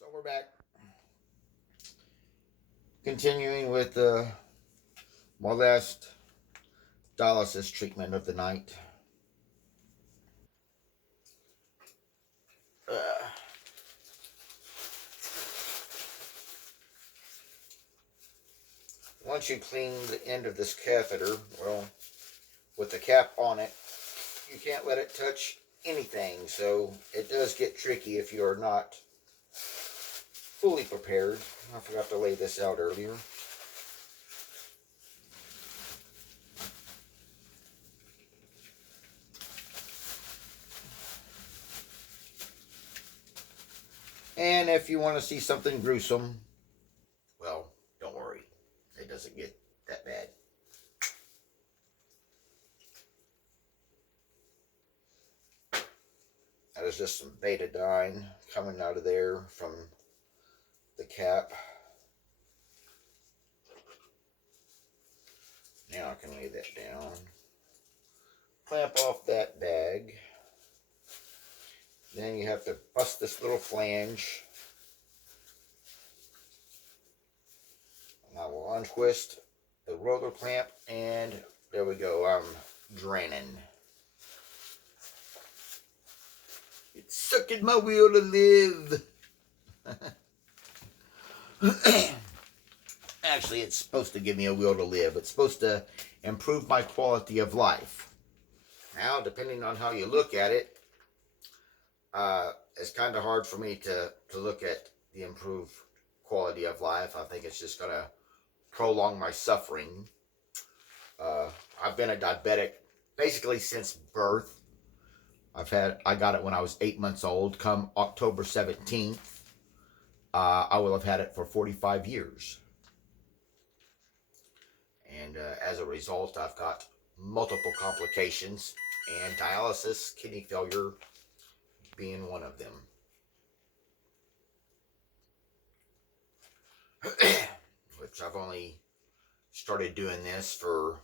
So we're back, continuing with my last dialysis treatment of the night. Uh, Once you clean the end of this catheter, well, with the cap on it, you can't let it touch anything. So it does get tricky if you're not fully prepared. I forgot to lay this out earlier. And if you want to see something gruesome, well, don't worry. It doesn't get that bad. That is just some betadine coming out of there from the cap. Now I can lay that down. Clamp off that bag. Then you have to bust this little flange. And I will untwist the roller clamp, and there we go. I'm draining. It's sucking my will to live. Actually, it's supposed to give me a will to live. It's supposed to improve my quality of life. Now, depending on how you look at it, it's kind of hard for me to look at the improved quality of life. I think it's just going to prolong my suffering. I've been a diabetic basically since birth. I got it when I was 8 months old. Come October 17th, I will have had it for 45 years. And as a result, I've got multiple complications, and dialysis, kidney failure being one of them. Which I've only started doing this for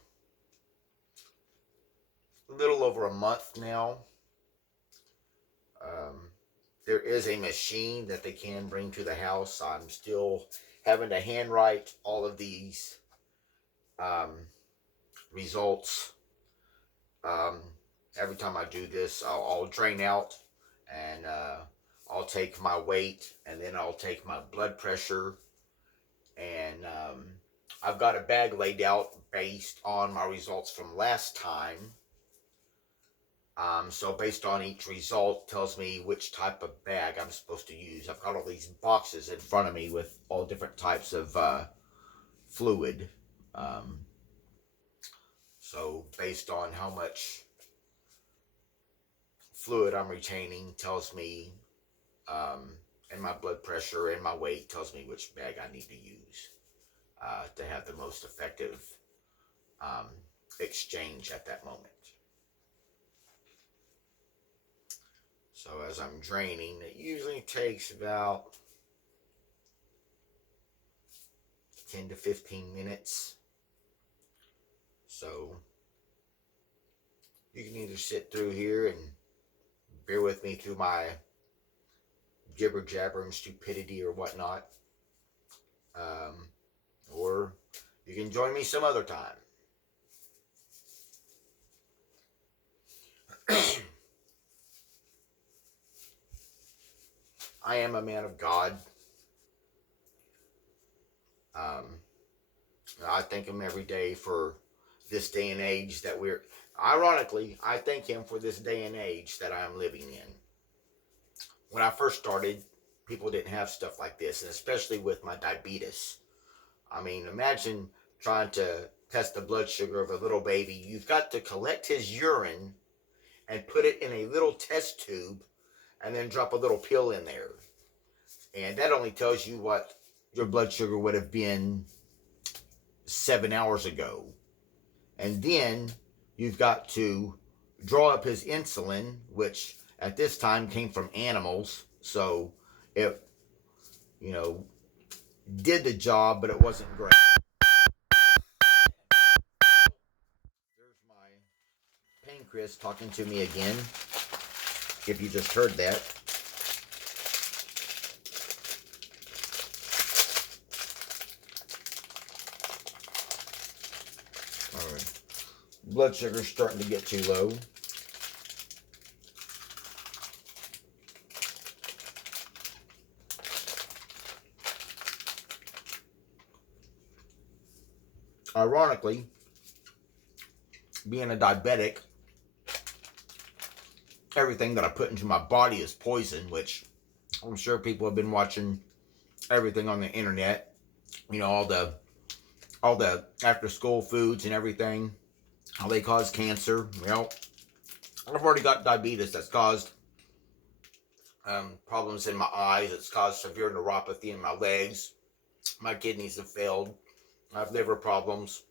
a little over a month now. There is a machine that they can bring to the house. I'm still having to handwrite all of these results. Every time I do this, I'll drain out, and I'll take my weight, and then I'll take my blood pressure, and I've got a bag laid out based on my results from last time. So based on each result tells me which type of bag I'm supposed to use. I've got all these boxes in front of me with all different types of fluid. So based on how much fluid I'm retaining tells me, and my blood pressure and my weight tells me which bag I need to use to have the most effective exchange at that moment. So as I'm draining, it usually takes about 10 to 15 minutes. So you can either sit through here and bear with me through my jibber jabber and stupidity or whatnot, or you can join me some other time. I am a man of God. I thank him every day for this day and age that ironically, I thank him for this day and age that I'm living in. When I first started, people didn't have stuff like this, and especially with my diabetes. I mean, imagine trying to test the blood sugar of a little baby. You've got to collect his urine and put it in a little test tube and then drop a little pill in there. And that only tells you what your blood sugar would have been 7 hours ago. And then you've got to draw up his insulin, which at this time came from animals. So it, did the job, but it wasn't great. There's my pancreas talking to me again, if you just heard that. blood sugar's starting to get too low. Ironically, being a diabetic, everything that I put into my body is poison, which I'm sure people have been watching everything on the internet. You know, all the after school foods and everything, how they cause cancer. Well, I've already got diabetes that's caused problems in my eyes. It's caused severe neuropathy in my legs. My kidneys have failed. I have liver problems.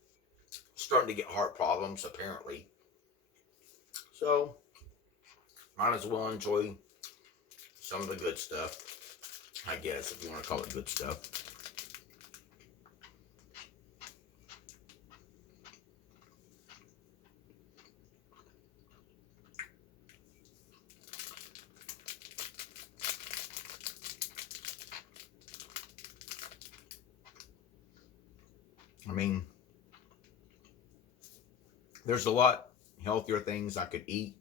Starting to get heart problems, apparently. So, might as well enjoy some of the good stuff, I guess, if you want to call it good stuff. I mean, there's a lot healthier things I could eat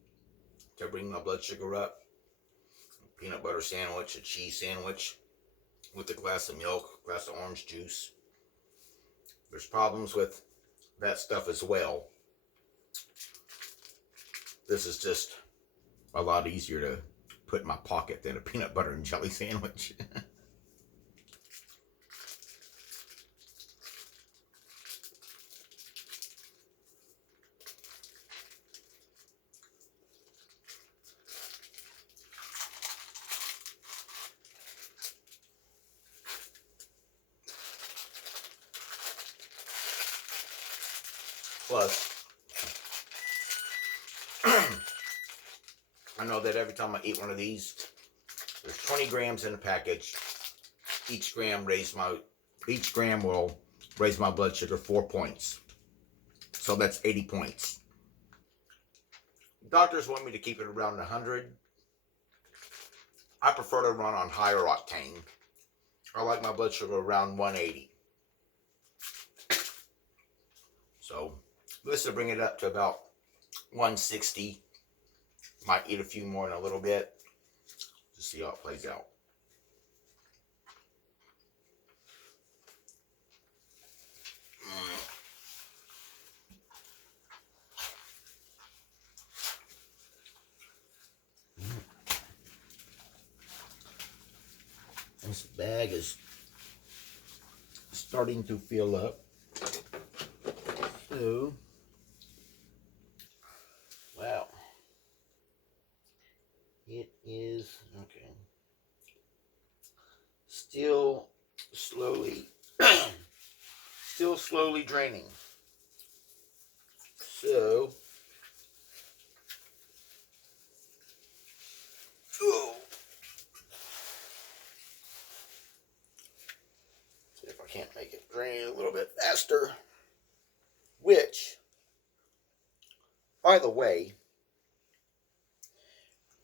to bring my blood sugar up. A peanut butter sandwich, a cheese sandwich with a glass of milk, a glass of orange juice. There's problems with that stuff as well. This is just a lot easier to put in my pocket than a peanut butter and jelly sandwich. Plus, I know that every time I eat one of these, there's 20 grams in a package. Each gram will raise my blood sugar 4 points. So that's 80 points. Doctors want me to keep it around 100. I prefer to run on higher octane. I like my blood sugar around 180. So this will bring it up to about 160. Might eat a few more in a little bit to see how it plays out. This bag is starting to fill up. So, wow. It is, okay. Still slowly, still slowly draining. So, see if I can't make it drain a little bit faster. Which, by the way,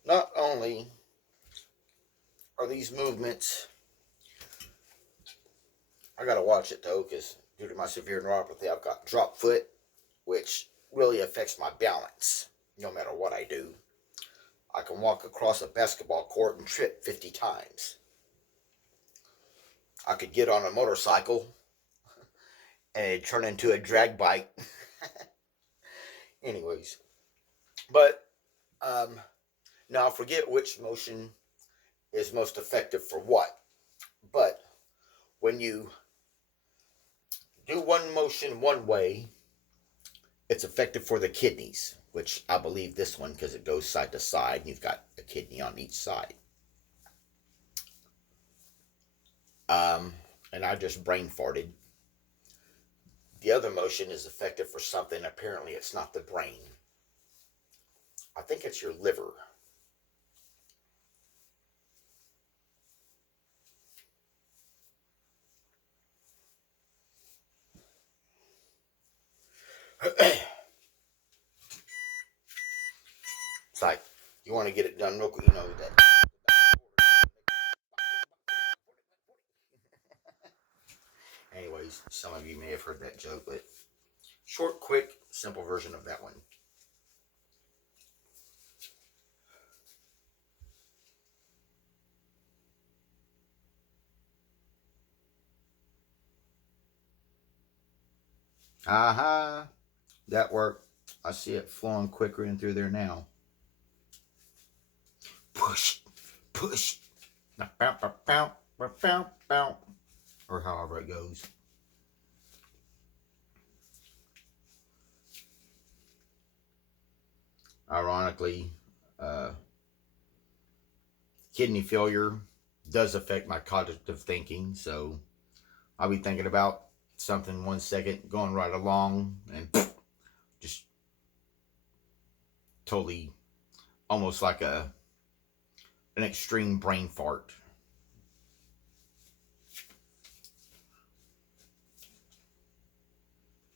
not only are these movements, I gotta watch it though, because due to my severe neuropathy, I've got drop foot, which really affects my balance no matter what I do. I can walk across a basketball court and trip 50 times. I could get on a motorcycle and it'd turn into a drag bike. Anyways, but now I forget which motion is most effective for what. But when you do one motion one way, it's effective for the kidneys, which I believe this one, because it goes side to side, and you've got a kidney on each side. And I just brain farted. The other motion is effective for something. Apparently, it's not the brain. I think it's your liver. It's like, you want to get it done real quick, you know that. Anyways, some of you may have heard that joke, but Short, quick, simple version of that one. Aha, that worked. I see it flowing quicker in through there now. Push, push, or however it goes. Ironically, kidney failure does affect my cognitive thinking, so I'll be thinking about something 1 second, going right along, and just totally, almost like an extreme brain fart.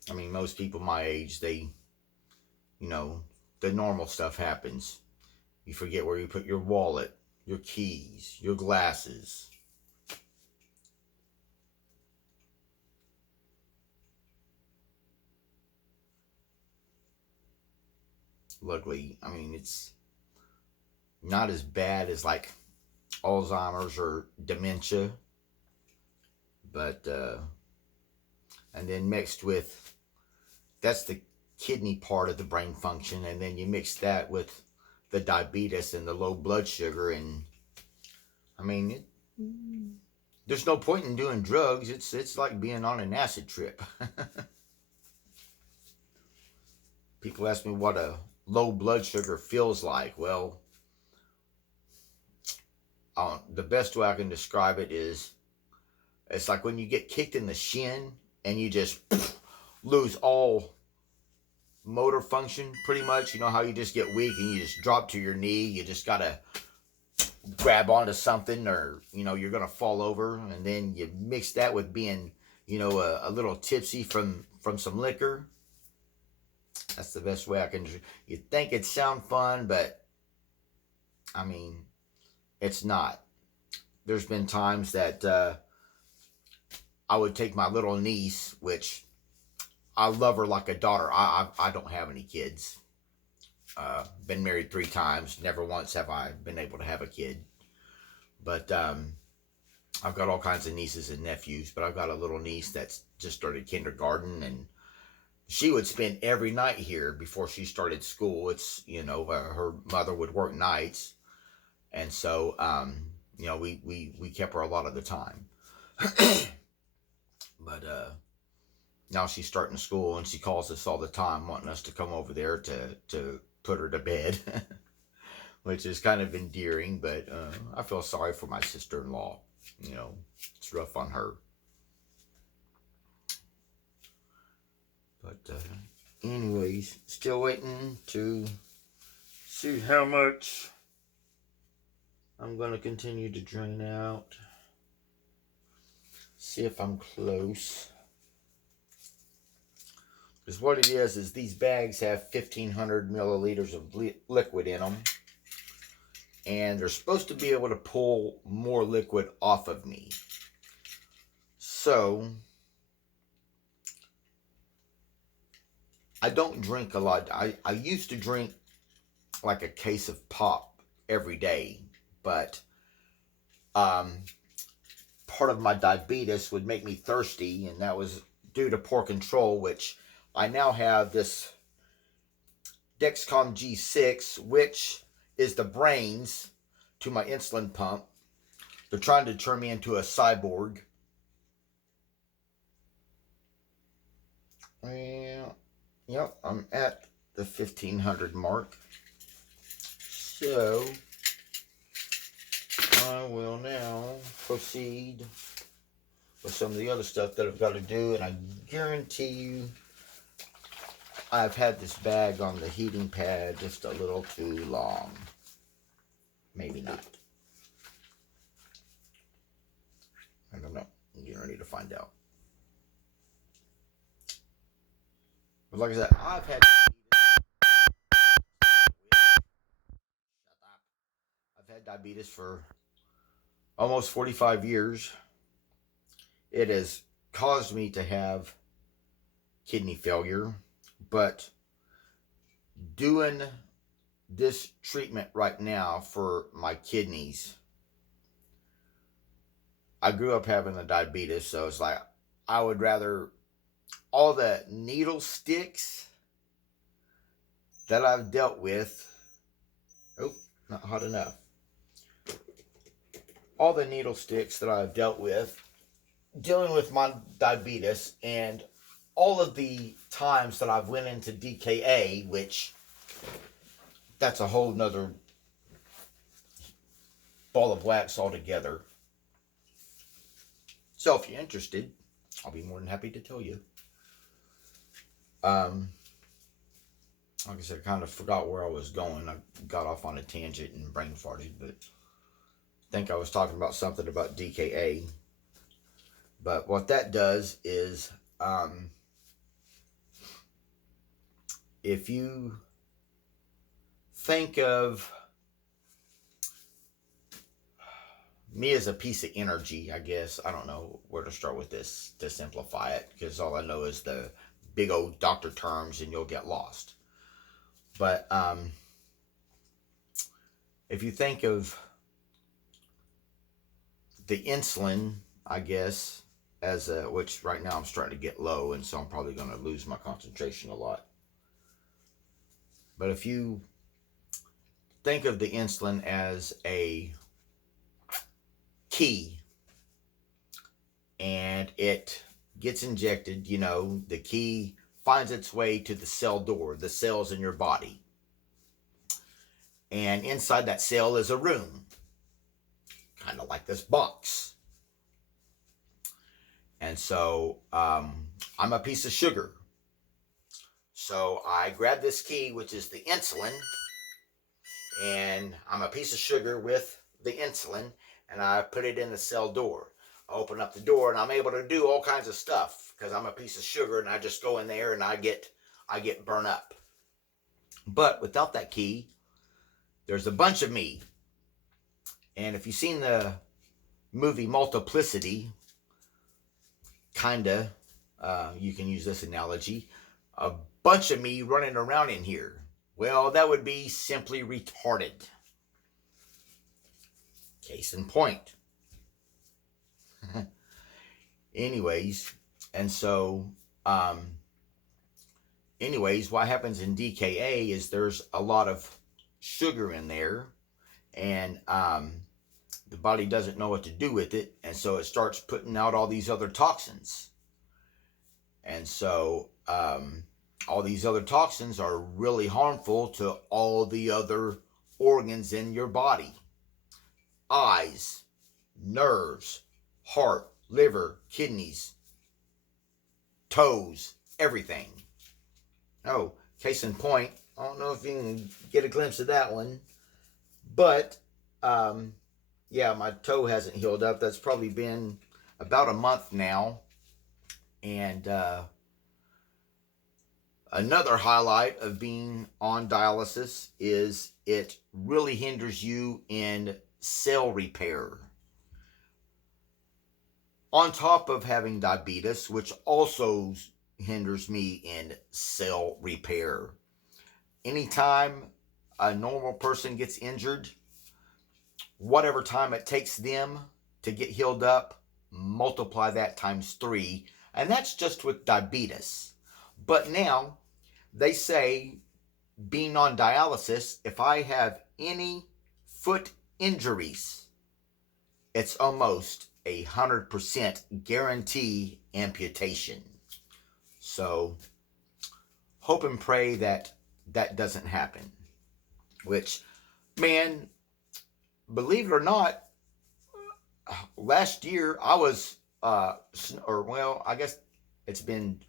I mean, most people my age, the normal stuff happens. You forget where you put your wallet, your keys, your glasses. Luckily, I mean, it's not as bad as like Alzheimer's or dementia, but and then mixed with, that's the kidney part of the brain function, and then you mix that with the diabetes and the low blood sugar, and I mean, there's no point in doing drugs. It's like being on an acid trip. People ask me what a low blood sugar feels like. Well, the best way I can describe it is, it's like when you get kicked in the shin and you just lose all motor function, pretty much. You know how you just get weak and you just drop to your knee. You just gotta grab onto something, or you're gonna fall over, and then you mix that with being a little tipsy from some liquor. That's the best way I can. You think it sound fun, but I mean, it's not. There's been times that I would take my little niece, which I love her like a daughter. I don't have any kids. Been married 3 times. Never once have I been able to have a kid. But I've got all kinds of nieces and nephews. But I've got a little niece that's just started kindergarten, and she would spend every night here before she started school. It's her mother would work nights, and so we kept her a lot of the time. But now she's starting school, and she calls us all the time wanting us to come over there to put her to bed, which is kind of endearing. But I feel sorry for my sister-in-law. It's rough on her. But anyways, still waiting to see how much I'm going to continue to drain out. See if I'm close. Because what it is these bags have 1,500 milliliters of liquid in them. And they're supposed to be able to pull more liquid off of me. So I don't drink a lot. I used to drink like a case of pop every day. But part of my diabetes would make me thirsty. And that was due to poor control, which I now have this Dexcom G6, which is the brains to my insulin pump. They're trying to turn me into a cyborg. Well, yep, I'm at the 1,500 mark. So I will now proceed with some of the other stuff that I've got to do, and I guarantee you I've had this bag on the heating pad just a little too long. Maybe not. I don't know. You don't need to find out. But like I said, I've had diabetes for almost 45 years. It has caused me to have kidney failure. But doing this treatment right now for my kidneys, I grew up having a diabetes, so it's like I would rather all the needle sticks that I've dealt with. Oh, not hot enough. All the needle sticks that I've dealt with dealing with my diabetes, and all of the times that I've went into DKA, which that's a whole nother ball of wax altogether. So if you're interested, I'll be more than happy to tell you. Like I said, I kind of forgot where I was going. I got off on a tangent and brain farted, but I think I was talking about something about DKA. But what that does is, if you think of me as a piece of energy, I guess, I don't know where to start with this to simplify it, because all I know is the big old doctor terms and you'll get lost. But if you think of the insulin, I guess, as a, which right now I'm starting to get low, and so I'm probably going to lose my concentration a lot. But if you think of the insulin as a key, and it gets injected, you know, the key finds its way to the cell door, the cells in your body. And inside that cell is a room, kind of like this box. And so I'm a piece of sugar. So I grab this key, which is the insulin, and I'm a piece of sugar with the insulin, and I put it in the cell door. I open up the door, and I'm able to do all kinds of stuff because I'm a piece of sugar, and I just go in there and I get burned up. But without that key, there's a bunch of me. And if you've seen the movie Multiplicity, kinda, you can use this analogy, a bunch of me running around in here. Well, that would be simply retarded. Case in point. Anyways, and so, what happens in DKA is there's a lot of sugar in there, and the body doesn't know what to do with it, and so it starts putting out all these other toxins. And so all these other toxins are really harmful to all the other organs in your body. Eyes, nerves, heart, liver, kidneys, toes, everything. Oh, case in point, I don't know if you can get a glimpse of that one, but yeah, my toe hasn't healed up. That's probably been about a month now. And another highlight of being on dialysis is it really hinders you in cell repair. On top of having diabetes, which also hinders me in cell repair. Anytime a normal person gets injured, whatever time it takes them to get healed up, multiply that times 3. And that's just with diabetes. But now they say, being on dialysis, if I have any foot injuries, it's almost 100% guarantee amputation. So hope and pray that that doesn't happen. Which, man, believe it or not, last year I was, I guess it's been,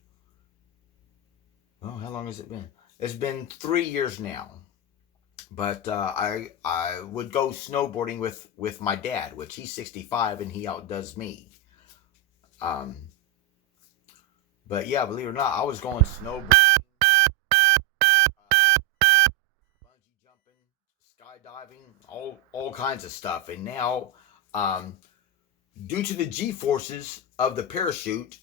how long has it been? It's been 3 years now. But I would go snowboarding with my dad, which he's 65 and he outdoes me. But yeah, believe it or not, I was going snowboarding, bungee jumping, skydiving, all kinds of stuff. And now, due to the G-forces of the parachute,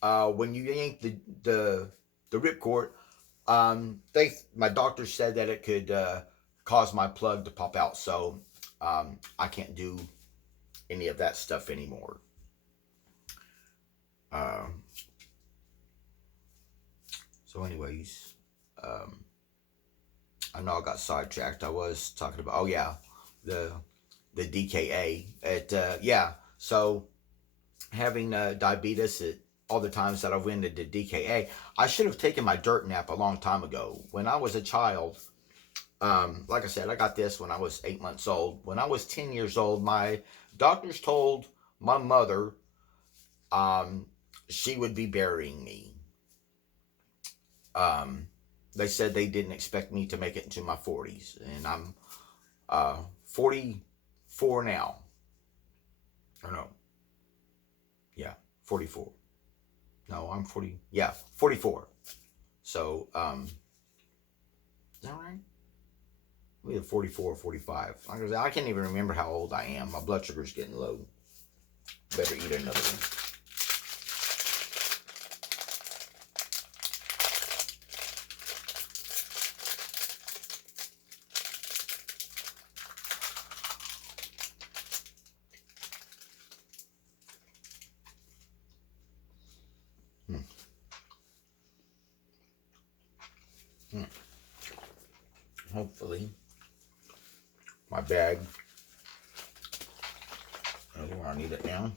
when you yank the ripcord, My doctor said that it could cause my plug to pop out, so I can't do any of that stuff anymore. Um, so, anyways, um, I know I got sidetracked. I was talking about, oh yeah, the DKA. Yeah. So having diabetes, all the times that I went into DKA, I should have taken my dirt nap a long time ago. When I was a child, like I said, I got this when I was 8 months old. When I was 10 years old, my doctors told my mother um, she would be burying me. Um, they said they didn't expect me to make it into my 40s, and I'm 44 now. Or no, yeah, 44. No, I'm 40. Yeah, 44. So, is that right? Maybe 44 or 45. Like I said, I can't even remember how old I am. My blood sugar's getting low. Better eat another one. Hmm. Hmm. Hopefully, my bag. I need it now.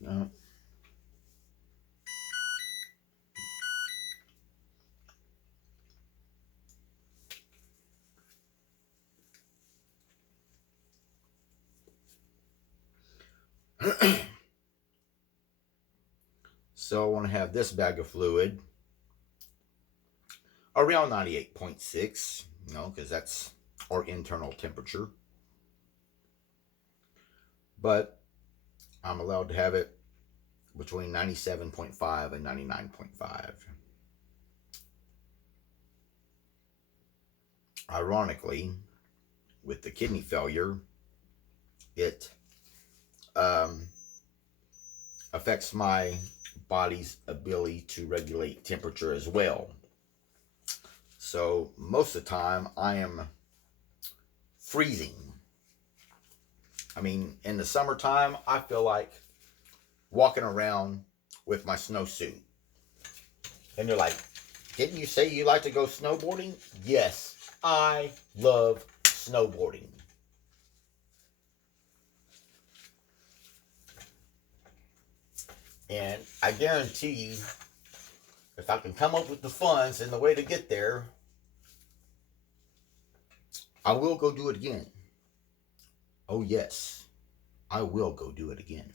No. So I want to have this bag of fluid around 98.6, because that's our internal temperature. But I'm allowed to have it between 97.5 and 99.5. Ironically, with the kidney failure, it um, affects my body's ability to regulate temperature as well. So most of the time, I am freezing. I mean, in the summertime, I feel like walking around with my snowsuit. And you're like, didn't you say you like to go snowboarding? Yes, I love snowboarding. And I guarantee you, if I can come up with the funds and the way to get there, I will go do it again. Oh, yes, I will go do it again.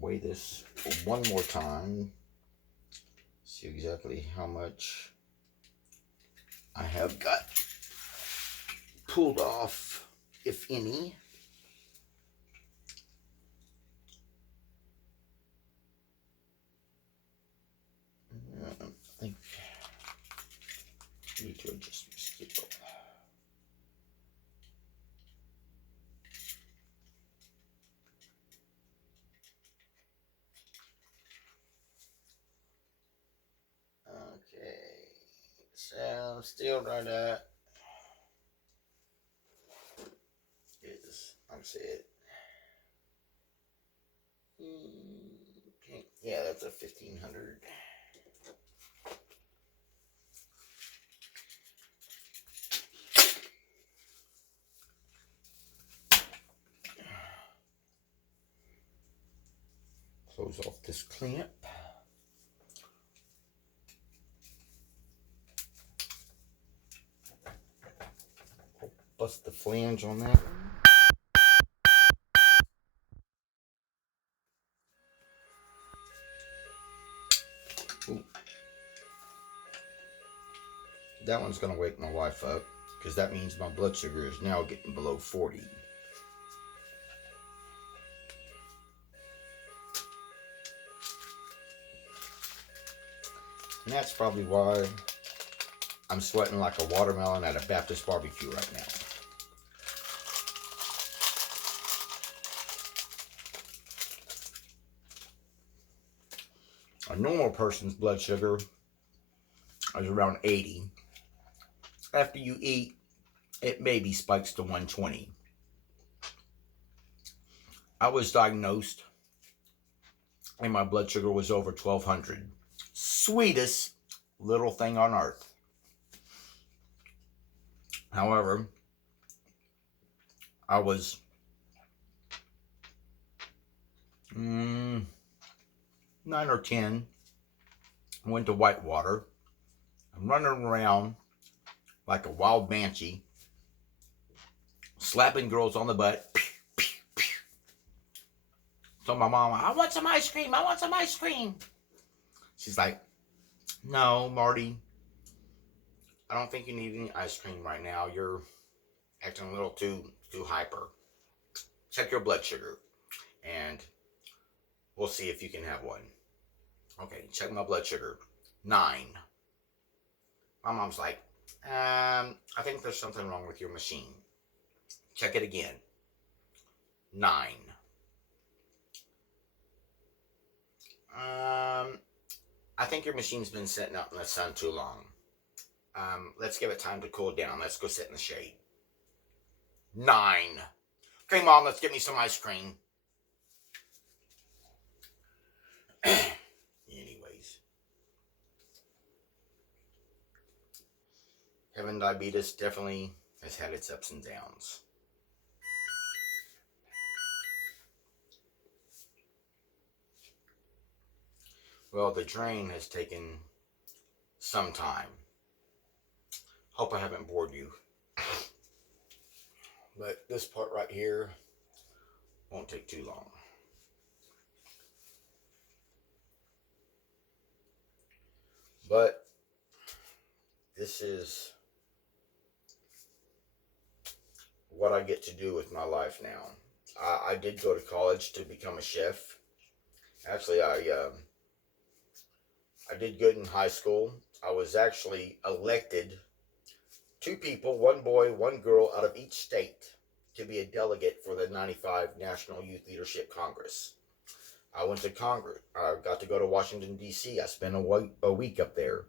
Weigh this one more time. See exactly how much I have got pulled off, if any. I think I need to adjust my scale. Okay, so still right at is I'm saying. Okay, yeah, that's a 1500. Close off this clamp. Bust the flange on that. Ooh. That one's gonna wake my wife up. because that means my blood sugar is now getting below 40. And that's probably why I'm sweating like a watermelon at a Baptist barbecue right now. A normal person's blood sugar is around 80. After you eat, it maybe spikes to 120. I was diagnosed and my blood sugar was over 1200. Sweetest little thing on earth. However, I was 9 or 10. I went to Whitewater. I'm running around like a wild banshee, slapping girls on the butt. Told my mom, I want some ice cream. I want some ice cream. She's like, no, Marty, I don't think you need any ice cream right now. You're acting a little too hyper. Check your blood sugar, and we'll see if you can have one. Okay, check my blood sugar. 9. My mom's like, I think there's something wrong with your machine. Check it again. 9. I think your machine's been sitting out in the sun too long. Let's give it time to cool down. Let's go sit in the shade. 9. Okay, Mom, let's get me some ice cream. Anyways. Having diabetes definitely has had its ups and downs. Well, the drain has taken some time. Hope I haven't bored you. But this part right here won't take too long. But this is what I get to do with my life now. I did go to college to become a chef. Actually, I did good in high school. I was actually elected, 2 people, 1 boy, 1 girl out of each state, to be a delegate for the 95 National Youth Leadership Congress. I went to Congress. I got to go to Washington, D.C. I spent a week up there.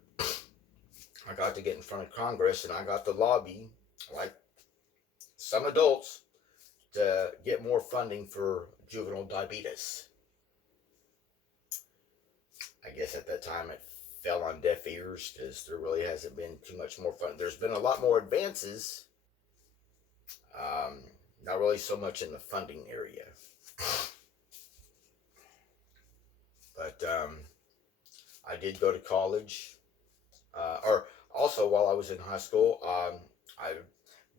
I got to get in front of Congress, and I got to lobby, like some adults, to get more funding for juvenile diabetes. I guess at that time it fell on deaf ears because there really hasn't been too much more fun. There's been a lot more advances, not really so much in the funding area. But I did go to college, or also while I was in high school, I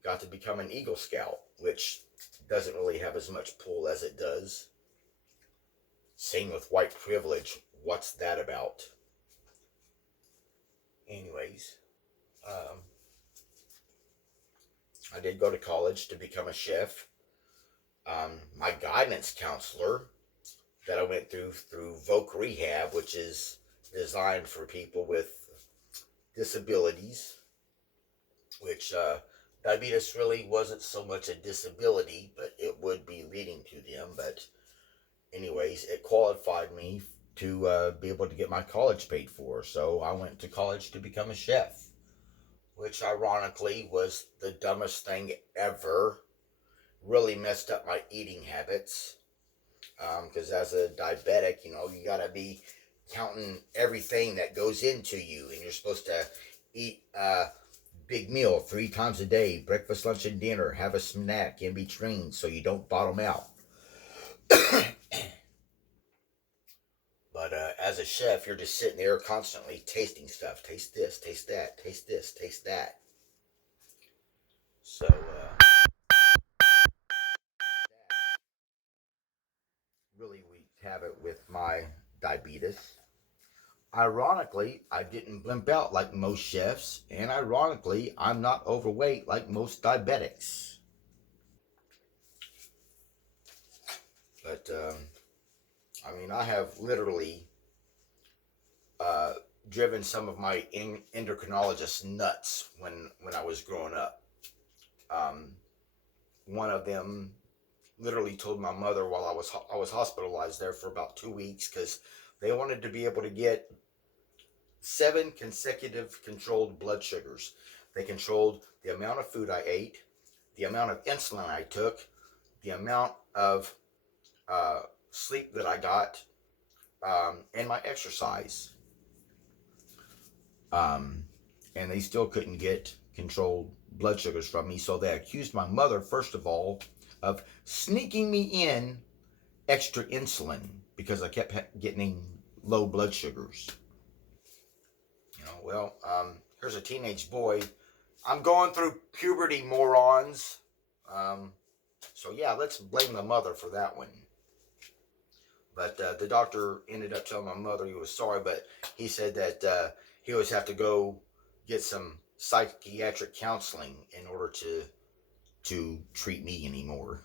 got to become an Eagle Scout, which doesn't really have as much pull as it does. Same with white privilege. What's that about? Anyways, I did go to college to become a chef. My guidance counselor that I went through Voc Rehab, which is designed for people with disabilities, which diabetes really wasn't so much a disability, but it would be leading to them. But anyways, it qualified me to be able to get my college paid for. So I went to college to become a chef, which ironically was the dumbest thing ever. Really messed up my eating habits. Because as a diabetic, you gotta be counting everything that goes into you, and you're supposed to eat a big meal 3 times a day, breakfast, lunch, and dinner. Have a snack in between so you don't bottom out. But as a chef, you're just sitting there constantly tasting stuff. Taste this, taste that, taste this, taste that. So, really we have it with my diabetes. Ironically, I didn't blimp out like most chefs, and ironically, I'm not overweight like most diabetics. But I mean, I have literally uh, driven some of my endocrinologists nuts when I was growing up. Um, One of them literally told my mother while I was hospitalized there for about 2 weeks because they wanted to be able to get 7 consecutive controlled blood sugars. They controlled the amount of food I ate, the amount of insulin I took, the amount of uh, sleep that I got, and my exercise. Um, and they still couldn't get controlled blood sugars from me. So they accused my mother, first of all, of sneaking me in extra insulin because I kept getting low blood sugars. Here's a teenage boy. I'm going through puberty, morons. Um, so yeah, let's blame the mother for that one. But the doctor ended up telling my mother he was sorry, but he said that he always have to go get some psychiatric counseling in order to treat me anymore.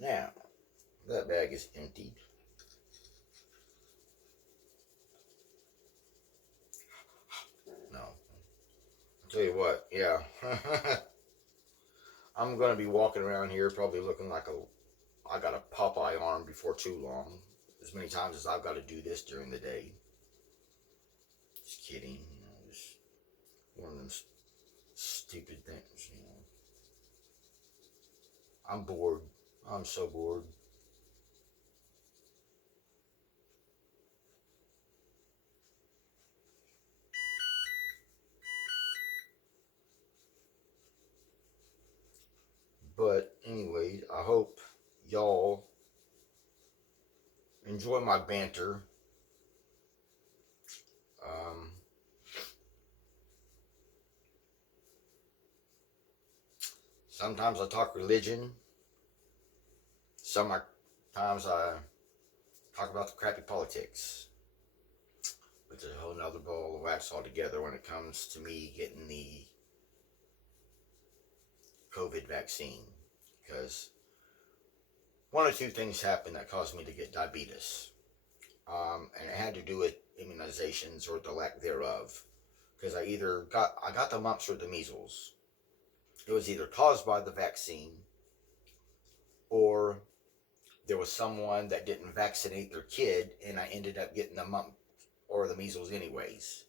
Now that bag is emptied. No, I'll tell you what. Yeah, I'm gonna be walking around here probably looking like I got a Popeye arm before too long. As many times as I've got to do this during the day. Just kidding. Just one of them stupid things. I'm bored. I'm so bored. But anyway, I hope y'all enjoy my banter. Um, Sometimes I talk religion. Sometimes I talk about the crappy politics. Which is a whole nother ball of wax altogether when it comes to me getting the COVID vaccine. Because one or two things happened that caused me to get diabetes. And it had to do with immunizations or the lack thereof. Because I got the mumps or the measles. It was either caused by the vaccine or there was someone that didn't vaccinate their kid and I ended up getting the mumps or the measles anyways.